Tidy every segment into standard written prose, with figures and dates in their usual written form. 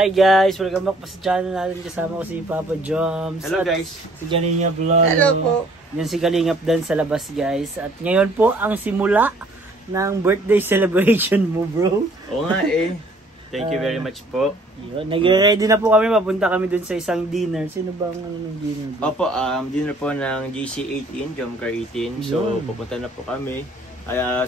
Hi guys! Welcome back pa sa channel natin. Kasama ko si Papa Joms. Hello guys! Si Kalingap Lolo. Hello po! Yan si Kalingap Dan sa labas guys. At ngayon po ang simula ng birthday celebration mo bro. Oo nga eh. Thank you very much po. Yun, nagre-ready na po kami. Papunta kami dun sa isang dinner. Sino bang dinner bro? Opo, dinner po ng GC18, Jomcar 18. So, pupunta na po kami.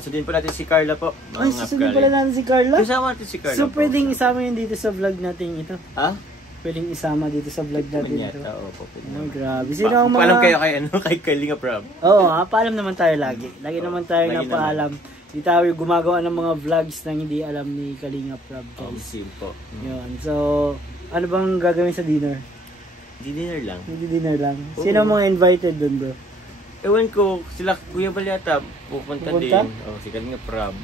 Sundin po natin si Carla po. Ay, susundin pala natin si Carla? Kasama natin si Carla so, po. pwedeng isama yun dito sa vlog natin ito? Ha? Pwedeng isama dito sa vlog natin ito? Opo. Oh, grabe. Sino ang mga... Paalam kayo kay Kalinga Prab. Oo, paalam naman tayo lagi. Lagi naman tayo lagi napaalam. Hindi tayo gumagawa ng mga vlogs na hindi alam ni Kalinga Prab. Sim po. Yun. So, ano bang gagawin sa dinner? Dinner lang. Hindi dinner lang. Sino ang mga invited doon bro? Ewan ko, sila Kuya Balyata pupunta din. Si Kalinga Prab.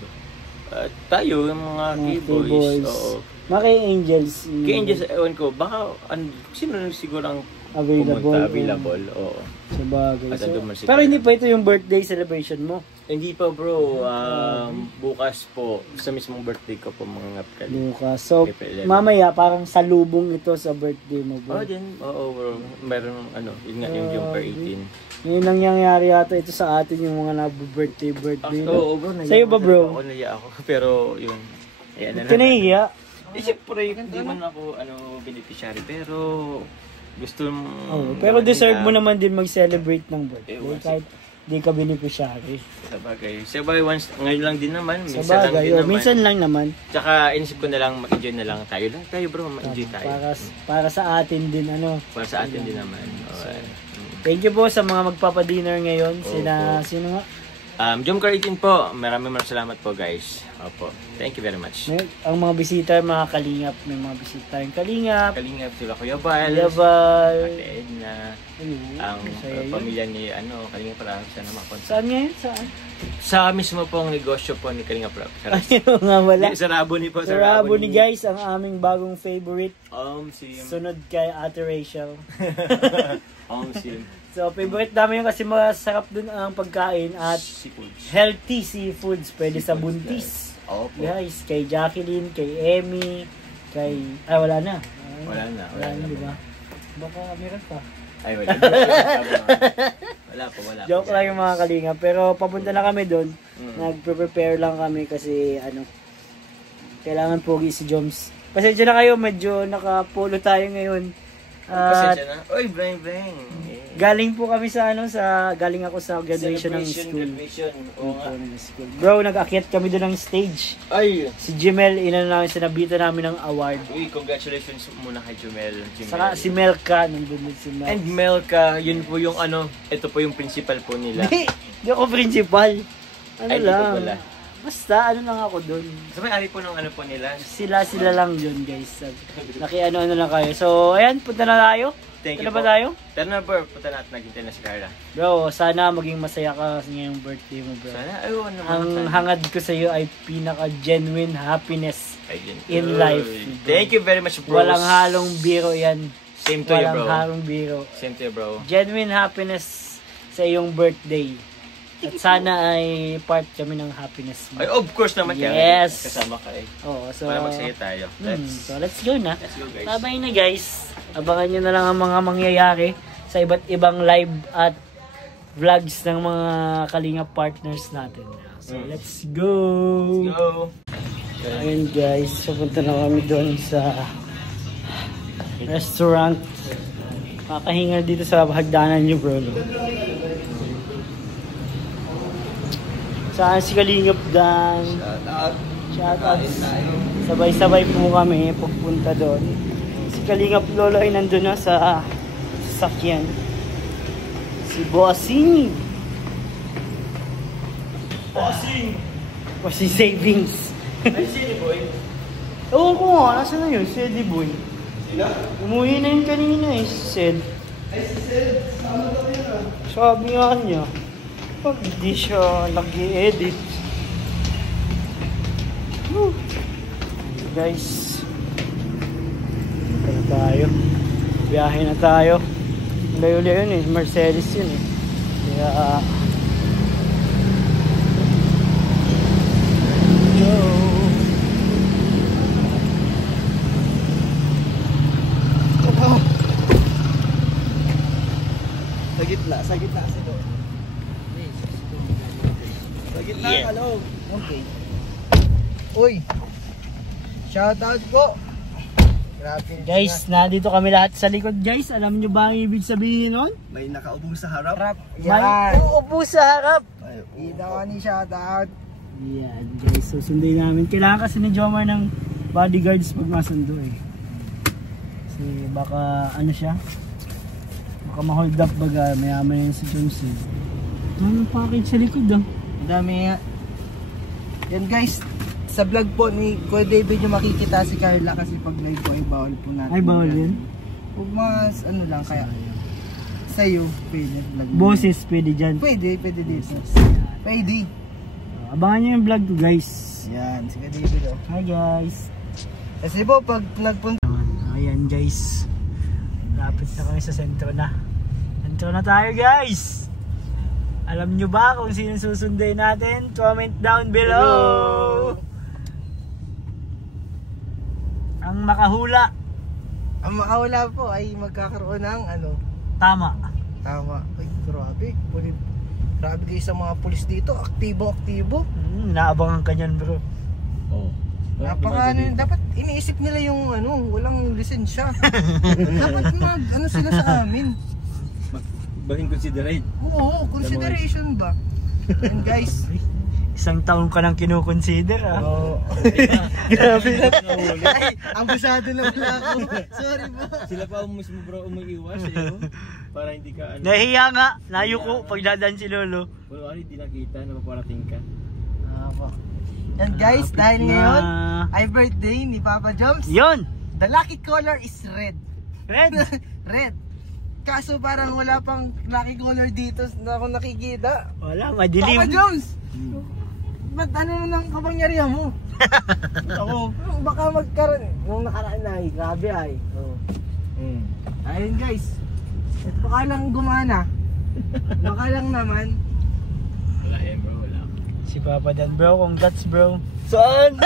Tayo, yung mga K-boys. Oo. Mga kay Angels. Kay Angels, ewan ko, baka sino siguro ang available. Oo. Sabagay. So, pero hindi pa ito yung birthday celebration mo? Hindi pa bro, bukas po, sa mismong birthday ko po mga ngapkal. Bukas. So, mamaya parang salubong ito sa birthday mo bro. Oo bro, meron yun nga yung Jomcar 18. Ngayon lang nangyari yata ito sa atin yung mga birthday. Oo bro, sa'yo ba bro? Naiya ako, pero yun. Ito nahihiya? Siyempre, hindi man ako beneficiary, pero gusto pero deserve mo naman din mag-celebrate ng birthday kahit di ka beneficiary. Sabagay once, ngayon lang din naman, minsan lang naman. Tsaka inisip ko na lang, mag-enjoy na lang tayo. Tayo bro, mag-enjoy tayo. Para sa atin din Para sa atin din naman. Thank you po sa mga magpapa-dinner ngayon. Sino nga? Jomcar 18 po. Maraming salamat po guys. Opo. Thank you very much. Ang mga bisita, mga Kalingap, may mga bisita yung Kalingap. Kalingap sila Kuya Bal. Ate Edna. Ang pamilya ni Kalingap Prab. Sana makapunta. Saan ngayon? Saan? Sa mismo pong negosyo po ni Kalingap Prab. Ayun nga wala. Sa Raboni po. Sa Raboni guys, ang aming bagong favorite. Sunod kay Ate Rachel. Sim. So, favorite namin yung kasi masarap dun ang pagkain at healthy seafoods. Pwede sa buntis. Guys, kay Jacqueline, kay Emmy, wala na. Wala na, di ba? Baka meron pa. Ay, wala. Wala pa. Joke lang yung mga Kalinga. Pero papunta na kami dun. Nagpe-prepare lang kami kasi kailangan pogi si Joms. Pasensya na kayo, medyo nakapolo tayo ngayon. Pasensya na. Oy, bang. Galing po kami galing ako sa graduation ng school. Bro, nag-akyat kami doon ng stage. Ay! Si Jimel, sinabitan namin ng award. Uy, congratulations muna kay Jimel. Saka si Melka, nandun si Melka. And Melka, yun po yung ito po yung principal po nila. Hindi ako principal. Lang. Basta, lang ako doon. So, may-ari po ng po nila? Sila lang yun, guys. Naki-ano lang kayo. So, ayan, punta na tayo. Thank you ba tayo? Tara na bro, punta natin naghintay na si Carla. Bro, sana maging masaya ka ngayong birthday mo bro. Sana, ang hangad ko sa iyo ay pinaka-genuine happiness in life. Thank you very much bro. Walang halong biro yan. Same to you bro. Walang halong biro. Same to you bro. Genuine happiness sa iyong birthday. At sana ay part kami ng happiness mo. Ay, of course naman. Yes. Kasama ka eh. So, para magsaya tayo. Let's go na. Let's go guys. Sabay na guys. Abangan nyo na lang ang mga mangyayari sa iba't ibang live at vlogs ng mga Kalinga partners natin. So, let's go! Let's go! Ayun guys, pupunta na kami doon sa restaurant. Kakahinga dito sa hagdanan nyo bro. Saan si Kalingap Dan? Shout out. Sabay-sabay po kami pupunta doon. Si Kalingap Lolo ay nandun na sa sasakyan. Si Bossing. Bossing Savings. Ay, si Eddie Boy? Ewan ko nga, nasa na yun? Si Eddie Boy. Umuwi na yun kanina si Sed. Ay, si Sed. Sama daw yun Sabi nga niya. Pag hindi siya nag-i-edit. Guys, na tayo. Biyahe na tayo. Layo-layo yun Mercedes yun Kaya Okay. Uy! Shoutout po! Grabe. Guys, nandito kami lahat sa likod guys. Alam nyo ba ang ibig sabihin nun? May nakaupo sa harap. May uupo sa harap. Dito ko ni shoutout. Yan guys, susunduin namin. Kailangan kasi ni Jomar ng bodyguards pag masundo eh. Kasi baka ano siya, baka ma-hold up baga, mayaman yun si Johnson. Ano package sa likod ah? Ang dami nga. Yan guys, sa vlog po ni Kuya David yung makikita si Carla kasi pag live po ay bawal po natin. Ay bawal yun? Huwag mas ano lang kaya sa'yo pwede vlog. Boses pwede dyan. Pwede dito. Pwede. Abangan nyo yung vlog ko guys. Yan, si Kuya David oh. Hi guys. Kasi po pag nagpunta. Ayan guys. Lapit na kami sa sentro na. Sentro na tayo guys. Alam nyo ba kung sino susunduin natin? Comment down below. Ang makahula. Ang makawala po ay magkakaroon ng ano? Tama. Tama. Ay, grabe. Grabe guys sa mga pulis dito. Aktibo. Naabangan ka nyan bro. Oo. Napaka ano, dapat iniisip nila yung ano, walang lisensya. Dapat ano sila sa amin. Baging considerate. Oo, consideration ba? And guys, Isang taon ka nang kinukonsider ah. oo. Grabe na. Ay, ambasado na pala ako. Sorry po. Sila pa mismo bro umiiwas sa'yo. Para hindi ka ano. Nahiya nga. Nayuko pag dadaan si Lolo. Wala hindi nakita na maparating ka. And guys, dahil ngayon ay birthday ni Papa Joms. Yun! The lucky color is red. Red! Red. Kaso parang wala pang lucky color dito na ako nakikita. Wala, Papa madilim. Joms! Ba't ano nang kapangyarihan mo? Ako, baka magkaroon. Nung nakaraan na ay, grabe ay. Ayun guys. At baka lang gumana. Baka lang naman. Wala yan bro, wala. Si Papa Dan bro, congrats bro. Saan?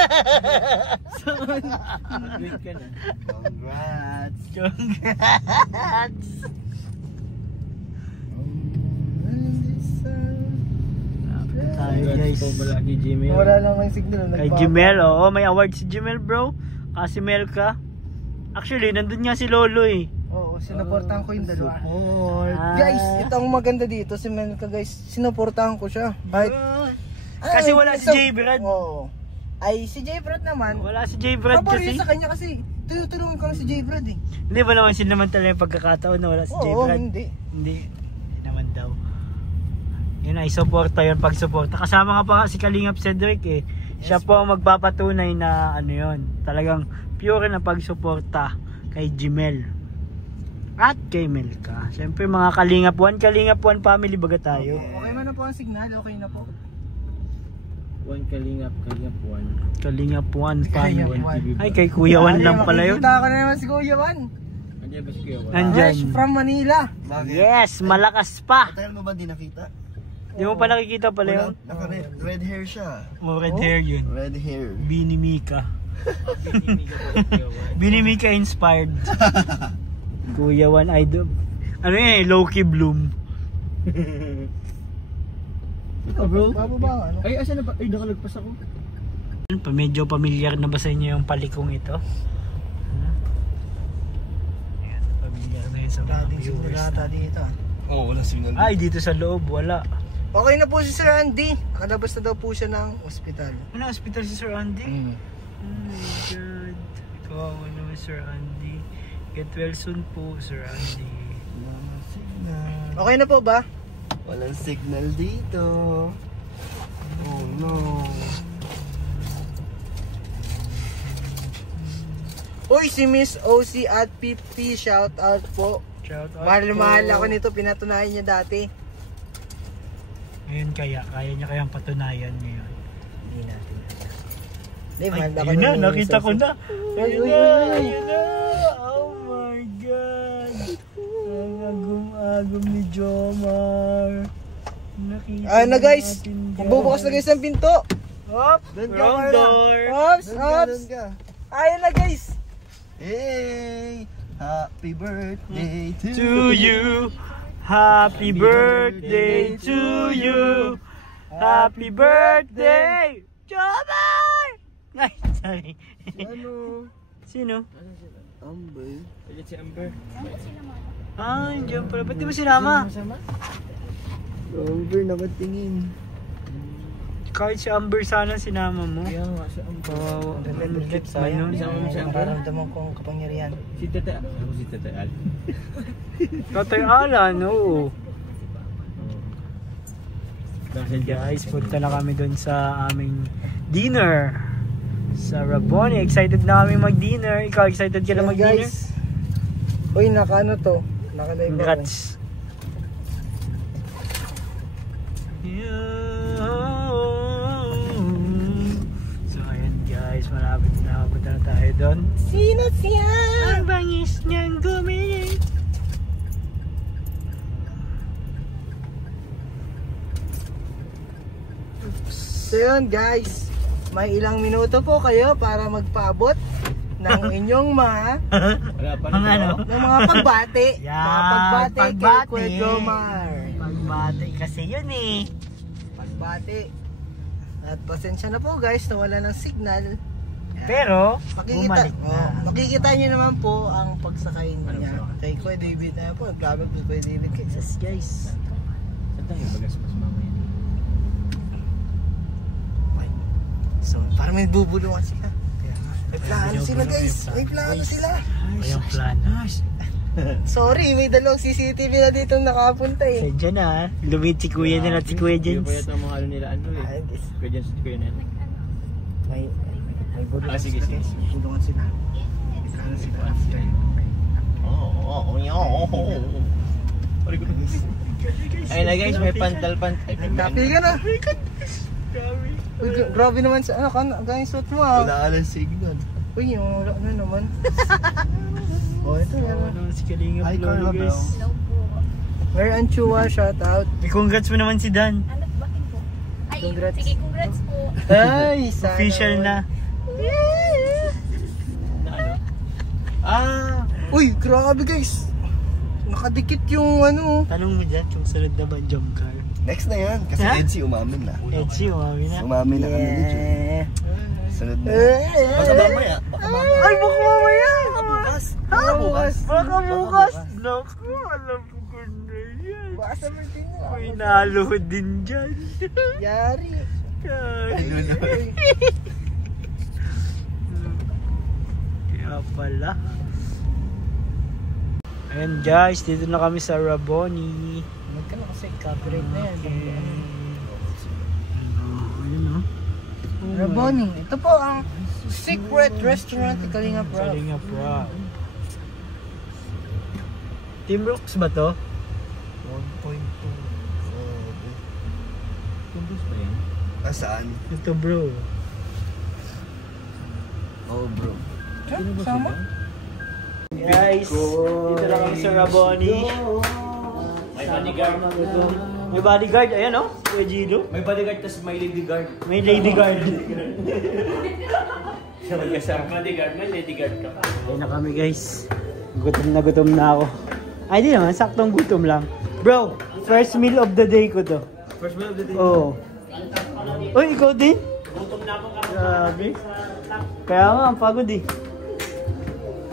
Wait ka na. Congrats. Congrats! Tayo guys. Congrats po pala kay Jimmy. Wala namang signal. Kay Jimel, oo, may award si Jimel bro. Casimel ka. Actually, nandun nga si Lolo eh. Oo, sinuportahan ko yung dalawa. Ah. Guys, ito ang maganda dito. Si Melka guys, sinuportahan ko siya. Kahit, Kasi wala si J. Brad. Oo. Ay, si J. Brad naman. Wala si J. Brad Pabor kasi. yun sa kanya kasi tinutulungan ko na si J. Brad eh. Hindi ba naman sinamantala yung pagkakataon na wala si J. Oo, Brad? hindi. Hindi naman daw. Yun ay suporta yun, pag-suporta. Kasama nga pa si Kalingap Cedric eh. Siya po ang magpapatunay na ano yun. Talagang pure na pag-suporta kay Jimel. At kay Melka. Siyempre mga Kalingap 1 family baga tayo. Okay man na po ang signal, okay na po. One Kalingap 1. Kalingap 1 Kalingap family. one. Ay kay Kuya Wan lang pala yun. Nakikita ko na naman si Kuya Wan. Andiyan ba si Kuya Wan? Nandyan. Fresh from Manila. Yes, malakas pa. Tagal mo ba di nakita? Di mo pa nakikita pala yun? Red hair siya. Oh, red hair yun. Red hair. Bini Mika. Bini Mika inspired. Kuya Wan idol. Ano yun eh, low-key bloom. Ikaw bro? Babo ba ano? Ay, asan na ba? Ay, nakalagpas ako. Medyo pamilyar na ba sa inyo yung palikong ito? Ayan, pamilyar na yun sa mga viewers na. dito. Oo, wala signal. Ay, dito sa loob, wala. Okay na po si Sir Andy. Nakalabas na daw po siya ng ospital. Ano, hospital si Sir Andy? Oh my God. Kawawa naman Sir Andy. Get well soon po, Sir Andy. Okay na po ba? Walang signal dito. Oh no. Uy, si Miss OC at PP, shout out po. Shout out Mahal po. ako nito, pinatunayan niya dati. Ngayon kaya niya kayang patunayan ngayon. Hindi natin. Hindi, Ay, mahal ako ayun na, ni nakita Miss ko OC. na. Ay, Ayun uy, na, uy, uy. ayun na. Oh my God. Ang agum-agum ni Jomar. Nakita Ayun na guys, natin dyan. magbubukas na guys ang pinto. Hop, Doon ka, wrong Carla. door. Ops, Doon ka, ops. doon ka. Ayun na guys. Hey! Happy birthday to To you. Happy birthday to you. Happy birthday! Jomar! Ay, sorry. Ano? Sino? Amber. Ayan si Amber. Ah, yung pala. Ba't di mo sinama? Amber, nakatingin. Kahit si Amber sana sinama mo. Kaya nga si Amber. Oh, Ang cute ba nun? Isama mo si Amber? Nararamdaman ko ang kapangyarihan. Si Tata. Ako si Tata Al. Tatay Alan, oo. Guys, punta na kami dun sa aming dinner sa Raboni. Excited na kami mag-dinner. Ikaw, excited ka na mag-dinner? Guys. Uy, naka-ano to? Naka-live ako. Congrats. So, ayan guys, malapit na. Punta na tayo dun. Sino siya? Ang bangis niyang gumiling. So yun guys, may ilang minuto po kayo para magpaabot ng inyong mga Wala pa Ang ano? ng mga pagbati. Yan, Mga pagbati kay pagbati. Kuya Jomar. Pagbati kasi yun eh. Pagbati. At pasensya na po guys na wala ng signal. Pero, Makikita, bumalik na. makikita nyo naman po ang pagsakay niya kay Kuya David na po. Nagkabag po Kuya David kay Yes guys. Saan tayo bagaspas mamaya? So, parang may bubulungan sila. May plano sila guys. May plano sila. Ayong plano. Sorry, may dalawang CCTV na dito nakapunta eh. Sadya na. Lumit si kuya nila at si kuya Hindi Jens. pa yata mga ano nila ano eh. Ayun guys. Kuya Jens at Kuya Nen. May bulungan Sige, sila. sige. May bulungan sila. May plano sila. Ayun na guys, may pantal-pantal. Tapi ka na. Uy, grabe naman sa ano ka, yung suit mo ah. Wala ka ng signal. Uy, yung ano naman. Oh, ito Oo, yan. si Kalinga Ay, Floro Carla guys. Mary Anchua, shout out. Congrats mo naman si Dan. Ano, bakit po? Ay, Congrats. sige, congrats po. Ay, sana. Official na. Na ano? Ah! Uy, grabe guys. Nakadikit yung ano. Tanong mo dyan, yung sunod naman jump car. Next na yan, kasi Ha? Edsy umamin na. Etsy, umami na. Umamin na kami ni Jun. Yeah. Sunod na. Eh, Baka mamaya. Baka mamaya. Ay, baka mamaya. Bukas. Baka bukas. Baka bukas. Naku, alam ko na yan. Baka sa birthday mo. May naluhod din dyan. Yari. Ay, kaya pala. Ayan guys, dito na kami sa Raboni. Magkano kasi copyright na yan. Ayun o. Raboni. Ito po ang secret restaurant ni Kalinga Prab. Kalinga Prab. Team Brooks ba to? 1.2. Kumbus ba yan? Saan? Ito bro. Oh bro. Sama? Guys, dito na kami sa Raboni. May bodyguard. May bodyguard, ayan o. Kuya Gido. May bodyguard tas may lady guard. May lady guard. Bodyguard, may lady guard ka. Ayun na kami guys. Gutom na ako. Ay di naman, saktong gutom lang. Bro, first meal of the day ko to. First meal of the day. Oo. Uy, ikaw din? Gutom na ako kami. Grabe. Kaya nga, ang pagod eh.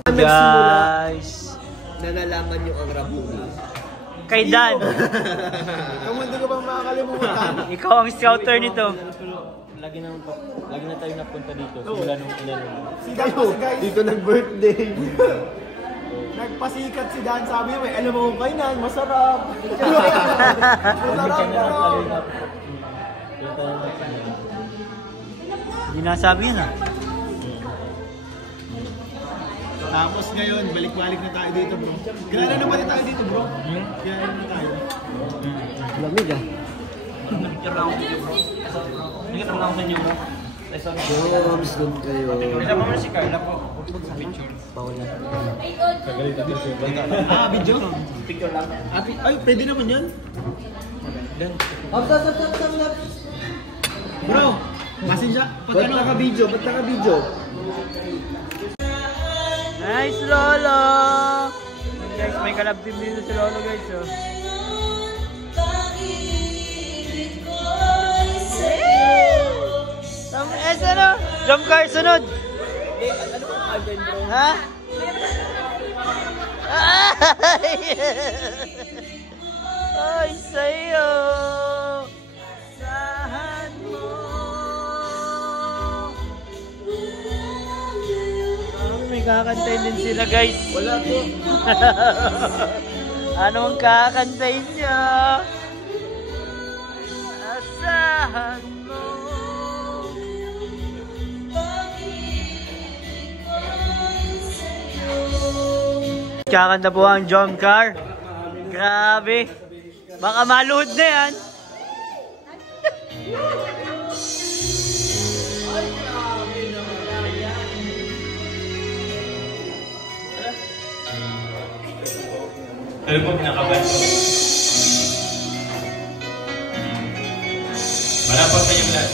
Guys. Nalalaman nyo ang Raboni. Kay Dan. Kamu hindi ko ba makakalimutan? Ikaw ang scouter nito. Lagi na tayo napunta dito. Simula nung inano. Si Dan kasi guys. Dito nag-birthday. Nagpasikat si Dan, sabi niya, alam mo kainan, masarap. Hindi nasabi yun ah. Tapos ngayon, balik-balik na tayo dito bro. Kailan na naman tayo dito bro? Kailan na tayo? Lamig ah. Joms, doon kayo. Kasama mo na si Carla po. Picture. Ah, video? Picture lang. Ay, pwede naman yan. Stop. Bro, pasensya. Ba't naka-video? Nice Lolo! Guys, may kalab team dito si Lolo guys oh. Ano? Jump car sunod. Ano ba ang dyan, bro? Ha? Ay, sa'yo. Sahan mo. May kakantayin din sila, guys. Wala po. Anong kakantayin niya? Asahan mo. Kakanta po ang jump car. Grabe. Baka maluhod na yan. Ano po pinakaban ko? Malapot sa yung lahat.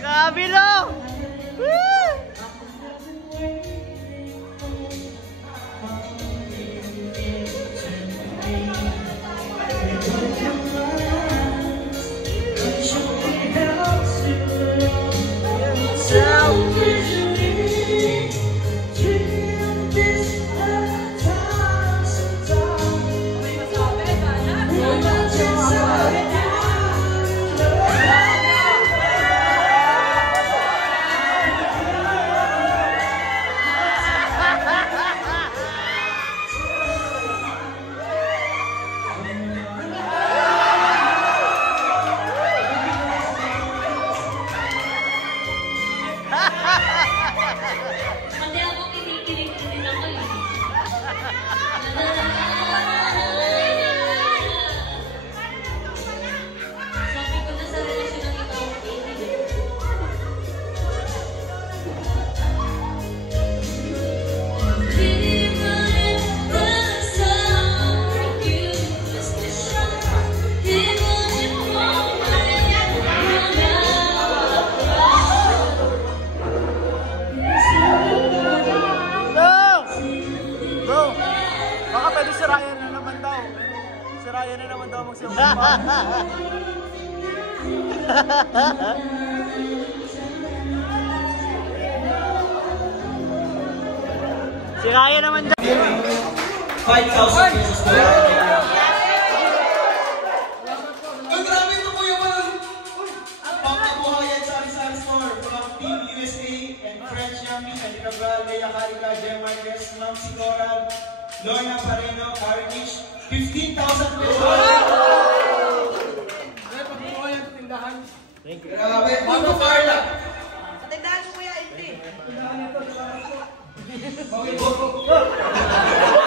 Grabe lang! Hindi ako kinikilig din ako eh. Sabi ko na sa relasyon ng ikaw ang kinikilig. Pwede si Ryan na naman daw. Si Ryan na naman daw magsimula. Si Ryan naman daw. 5,000 pesos na lang. Ang grabe ito po yung pangkabuhayan sa Arizal Store from Team USA and French Yami and Cabral, Leia Carica, Jem Marquez, Ma'am Sicoral, Lorna Pareno, Carnage, 15,000 pesos. Thank you. Grabe, Mano Carla. Tindahan ko kuya, hindi. Okay po.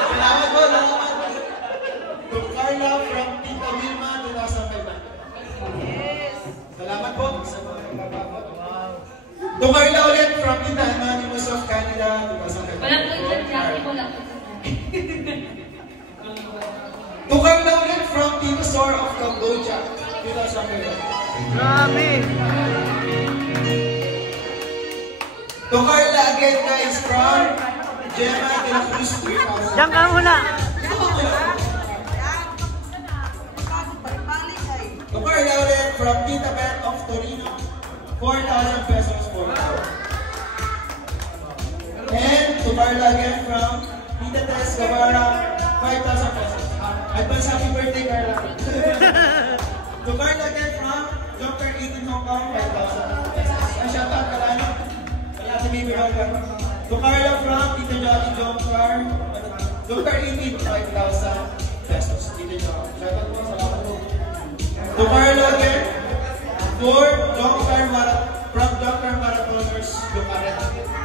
Salamat po, salamat. To Carla from Tita Wilma, 2,500. Yes. Salamat. To Carla ulit from Tito Sor of Cambodia. 2,000 pesos. Grabe! To Carla again guys from Gemma de la Cruz. 3,000. Diyan ka muna. To Carla ulit from Tita Beth of Torino. 4,000 pesos for now. And to Carla again from Tita Tess Guevara. 5,000 pesos. Advance happy birthday, Carla. To Carla again from Dr. 18 Hong Kong, 5,000 pesos. Ang shoutout ka lang. Kaya si Baby Roger. To Carla from Tita Jolly Jomcar. Dr. 18, 5,000 pesos. Tita Jolly. Shoutout po, salamat po. To Carla again for Jomcar from Jomcar Marathoners, Lucaret,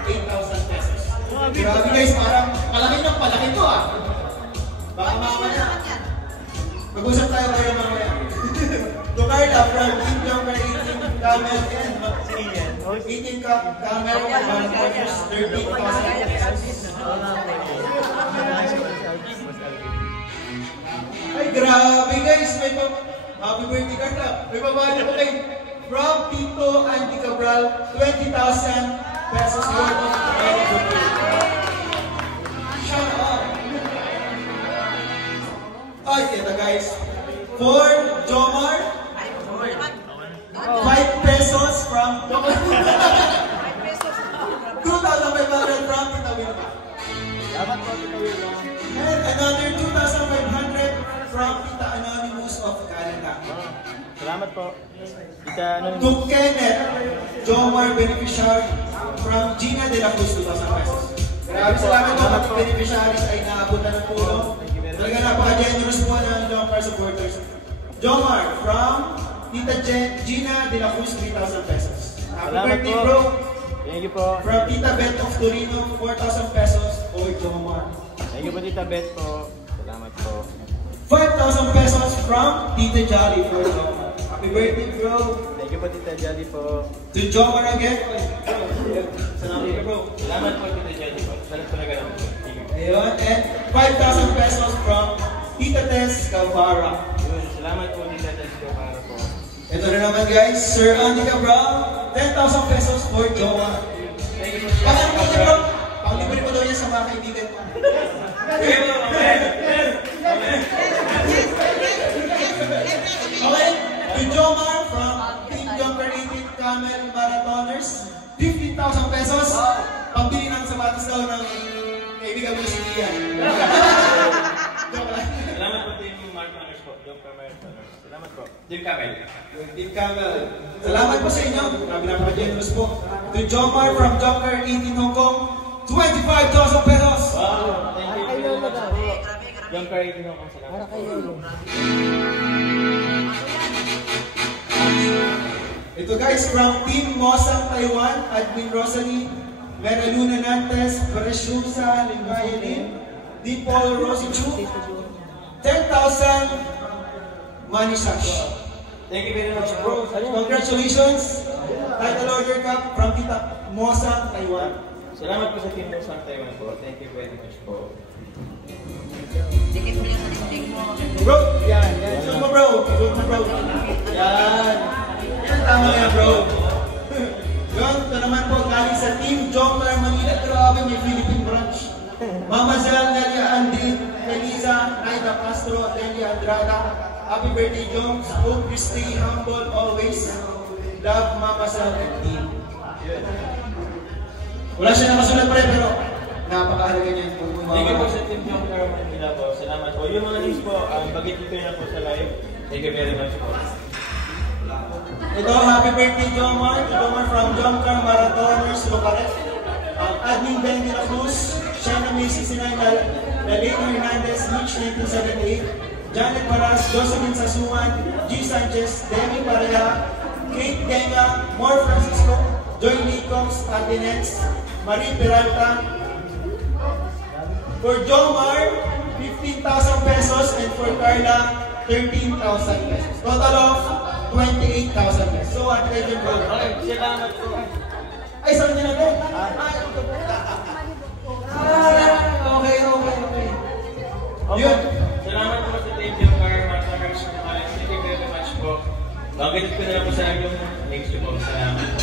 8,000 pesos. Grabe guys, parang palaki ng palaki to ah. Baka mamaya. Mag-usap tayo kayo mamaya. To Carla from Team Jomcar 18 Camel and 18 Camel Marathoners, 13,000 pesos. Ay grabe guys, may happy birthday Carla. May babali ko kayo. From Tito Andy Cabral, 20,000 pesos worth of birthday. Shout out! Ay, ito guys. For Jomar, 5 pesos from 2,500 from Tita Wilma. And another 2,500 from Tita Anonymous of Canada. Salamat po. Kita ano? To Kenneth, Jomar beneficiary from Gina de la Cruz, 2,000 pesos. Grabe salamat po mga beneficiaries ay naabutan ng tulong. Talaga napaka-generous po ng Jomar supporters. Jomar from Tita Gina de la Cruz, 3,000 pesos. Happy birthday bro! Thank you po. From Tita Beth of Torino, 4,000 pesos for Jomar. Thank you po Tita Beth po. Salamat po. 5,000 pesos from Tita Jolly for Jomar. Happy birthday bro! Thank you po Tita Jolly po. To Jomar again. Salamat ka bro. Salamat po Tita Jolly po. Salamat talaga naman po. Ayun, and 5,000 pesos from Tita Tess Calvara. Salamat po Tita Tess Calvara po. Ito na naman guys, Sir Andy Cabral, 10,000 pesos for Jomar. Thank you po. Pakalibre niya bro. Pakalibre mo daw niya sa mga kaibigan ko. Okay, to Jomar from Team Jomar 18 Camel Marathoners, 15,000 pesos. Pambili ng sapatos daw ng kaibigan mo si Ian. Joke lang. Salamat po Team Marathoners po. Jomar Marathoners. Salamat po. Team Camel. Team Camel. Salamat po sa inyo. Grabe napaka-generous po. To Jomar from Jomar 18 Hong Kong, 25,000 pesos. Wow. Thank you so much po. Jomar 18 Hong Kong. Salamat po. Ito guys, from Team Mosang Taiwan, Admin Rosalie, Mera Luna Nantes, Preciosa Lingayelim, Di Paul Rosichu, 10,000 money sash. Thank you very much bro. Congratulations! Title order cup from Tita Mosang Taiwan. Salamat po sa Team Mosang Taiwan po. Thank you very much po. Dikit mo yan sa dikdik mo. Bro, yan. Zoom mo bro. Zoom mo bro. Yan. Yan, tama yan bro. Yun, ito naman po galing sa Team Jomar Manila. Grabe, may Philippine branch. Mama Zal, Nelia Andy, Elisa, Naida Castro, Nelia Andrada. Happy birthday, Joms. Hope you stay humble always. Love, Mama Zal and Team. Yun. Wala siya nakasulat pa rin, pero napakahalaga niya. Thank you po sa Team Jomar Manila po. Salamat po. Yung mga news po, bagit dito na po sa live. Thank you very much po. Ito, happy birthday Jomar. Jomar from Jomcar Marathoners, Lucaret. Admin Ben de la Cruz, Shana May 69, Lalena Hernandez, Mitch 1978, Janet Paras, Josephine Sasuan, G. Sanchez, Demi Pareha, Kate Denga, Mor Francisco, Joy Nicox, Atenets, Marie Peralta. For Jomar, 15,000 pesos, and for Carla, 13,000 pesos. Total of 28,000 pesos. So, at Legend Road. Okay, salamat po. Ay, saan niya na ito? Okay. Yun. Salamat po sa Team Bakit ko na lang po sa yung next po. Salamat.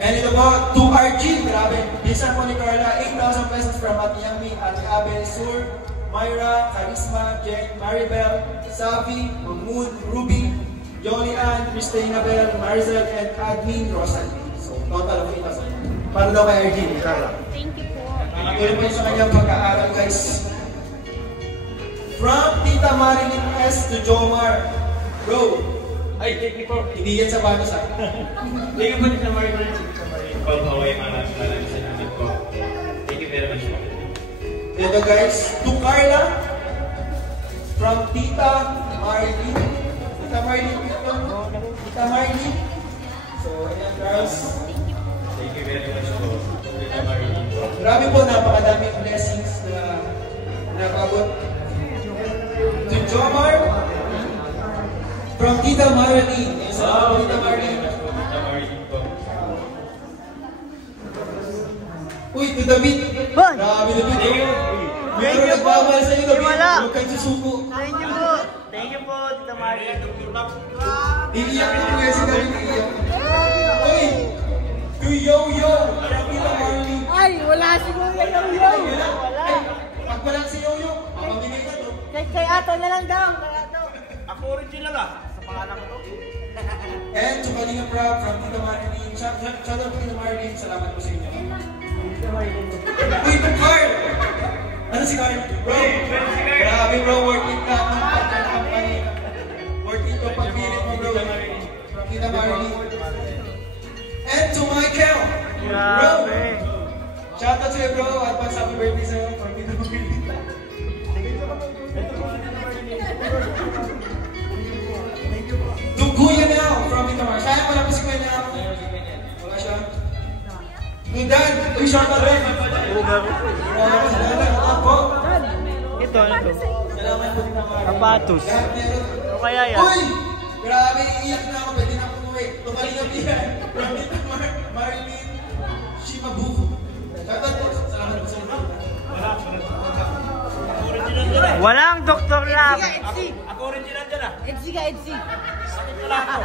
And ito po, 2RG, grabe. Bisa po ni Carla, 8,000 pesos from Ate Yami, Ate Abel, Sur, Myra, Charisma, Jen, Maribel, Savi, Moon, Ruby, Jolian, Christina Bell, Maricel, and Admin Rosalie. So, total of 8,000. Para daw kay RG, ni Carla. Thank you po. Patuloy po sa kanyang pag-aaral, guys. From Tita Marilyn S. to Jomar. Bro, Ay, thank you po. hindi yan sa banos ah. Thank you po sa Margaret. Call away maraming salamat po. Thank you very much po. Ito guys, to Carla. From Tita Marilyn. Tita Marilyn, Tita Marilyn. So, ayan guys. Thank you very much po. Tita Marilyn po. Grabe po, napakadaming blessings na napabot. To Jomar. From Tita Marilyn. So, Tita Marilyn. Tita Marilyn po. Uy, to David. Hoy! Grabe David. Thank you. Medyo nagbabal sa'yo David. Wala. Huwag kang susuko. Thank you po. Thank you po, Tita Maria. Iiyak na po yan si David. Iiyak. Uy! To Yo-Yo. From Tita Marilyn. Ay, wala si Kuya Yo-Yo. Wala. Pag walang si Yo-Yo, mamamigay na to. Kay Ato na lang daw. Kay Ato. Ako original ah. Sa pangalan ko to. And to Kalinga Prab from Tita Marilyn. Shout out to Tita Marilyn. Salamat po sa inyo. Uy, to Carl! Ano si Carl? Bro, grabe bro, worth it ka ng pagkakampany. Worth it yung pagpilit mo bro. From Tita Marilyn. And to Michael! Bro! Shout out to you bro. Advance happy birthday sa'yo. From Tita Marilyn. To Kuya Now from Tita Marilyn. Sayang wala po si Kuya Now. Wala siya. To Dan. Uy, shout out rin. Salamat po. Ito. Salamat po Tita Marilyn. Kapatos. Dan, meron. O kaya yan? Uy! Grabe, iiyak na ako. Pwede na ako umuwi. Tumaling ang biyan. From Tita Marilyn Shimabuku. Shout out po. Salamat po sa inyo. Walang Dr. Lab. Ako original dyan ah. Edsi ka, Edsi. Sakit na lang ako.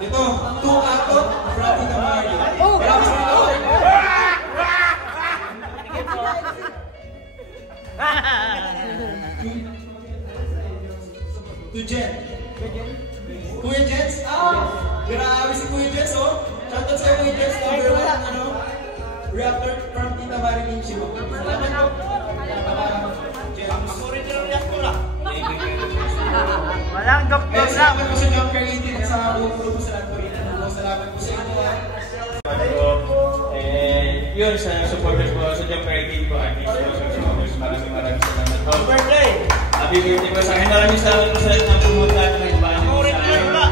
Ito, to Ato from Tita Marilyn. Oh! To Jen. Kuya Jens? Grabe si Kuya Jens, oh. Shoutout sa'yo, Kuya Jens. Number 1, ano? Reactor from Tita Marilyn Chibo. Salamat po. Ako original reactor ah. Walang Dr. Eh, Lab. salamat po sa Junker 18 at sa buong grupo sa Lantorino. Salamat po sa inyo. Yun, sa supporters ko sa Jump Rating ko, at least sa supporters, maraming salamat po. Birthday! Happy birthday po sa akin. Maraming salamat po sa inyo na pumunta at may bahan. Ako original ba?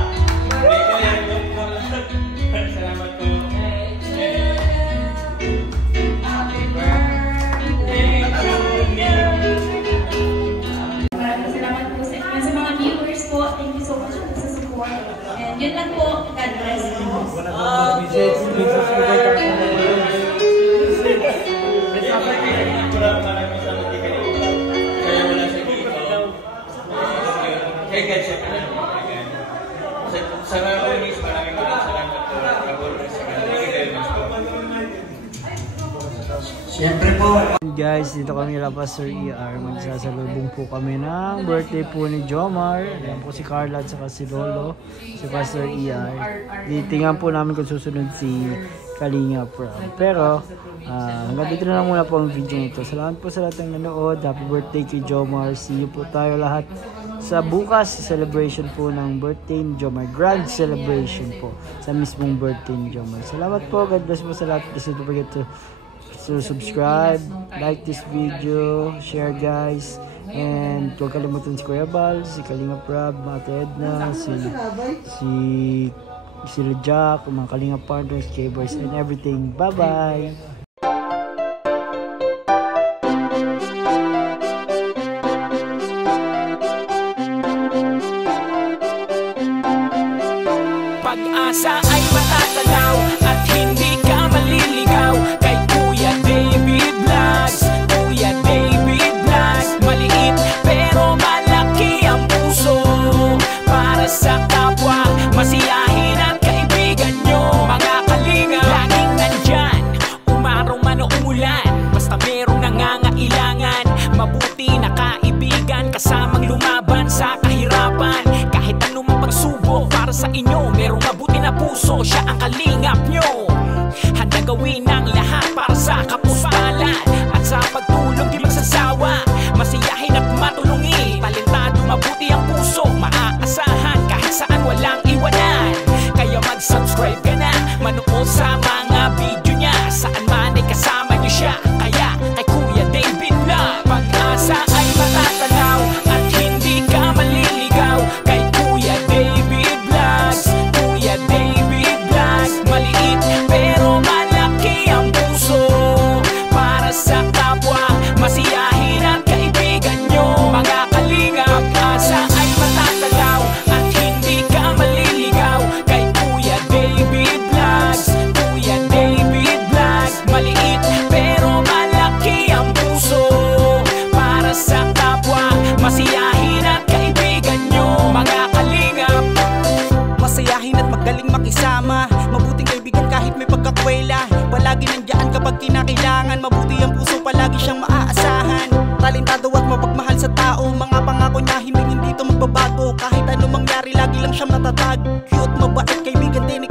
Salamat po. Maraming salamat po sa inyo. Sa mga viewers po, thank you so much po sa support. And yun lang po, God bless you. Sa mga unis, maraming salamat po. Siyempre po. Guys, dito kami nila Pastor ER. Magsasalubong po kami ng birthday po ni Jomar. Ayan po si Carla at saka si Lolo. Si Pastor ER. Titingnan po namin kung susunod si Kalinga Prab. Pero, hanggang dito na lang muna po ang video nito. Salamat po sa lahat ng nanood. Happy birthday kay Jomar. See you po tayo lahat sa bukas celebration po ng birthday ni Jomar. Grand celebration po sa mismong birthday ni Jomar. Salamat po. God bless po sa lahat. Please don't forget to subscribe, like this video, share guys, and huwag kalimutan si Kuya Bal, si Kalinga Prab, Ate Edna, si Jack, mga Kalinga partners, K-Boys, and everything. Bye bye. Pag-asa ay matatanaw at hindi ka maliligaw kay Kuya David Vlogs. Kuya David Vlogs, maliit pero malaki ang puso. sa inyo. Merong mabuti na puso, siya ang kalingap nyo. Handa gawin ang lahat para sa kapuspalan, at sa pagtulong di magsasawa. Masiyahin at matulungin, talentado mabuti ang puso. Maaasahan kahit saan walang iwanan. Kaya mag-subscribe ka na, manood sa mga video niya. Saan man ay kasama niyo siya, kaya kay Kuya David Vlog. Pag-asa ay matatanaw at hindi ka maliligaw. Kay Kuya David Vlogs, Kuya David Vlog. Maliit pero malaki ang puso, para sa kapwa, masiyahin at kaibigan nyo. Mga kalinga, pag-asa ay matatanaw at hindi ka maliligaw. Kay Kuya David Vlogs, Kuya David Vlog. Maliit pero malaki ang puso, para sa kapwa, masiyahin at kaibigan nyo. Mga kalingap, Masayahin at magaling makisama, mabuting kaibigan kahit may pagkakwela. Palagi nandiyan kapag kinakailangan, mabuti ang puso, palagi siyang maaasahan. Talentado at mapagmahal sa tao, mga pangako niya hindi ito magbabago. Kahit anong mangyari lagi lang siyang matatag. Cute, mabait, kaibigan din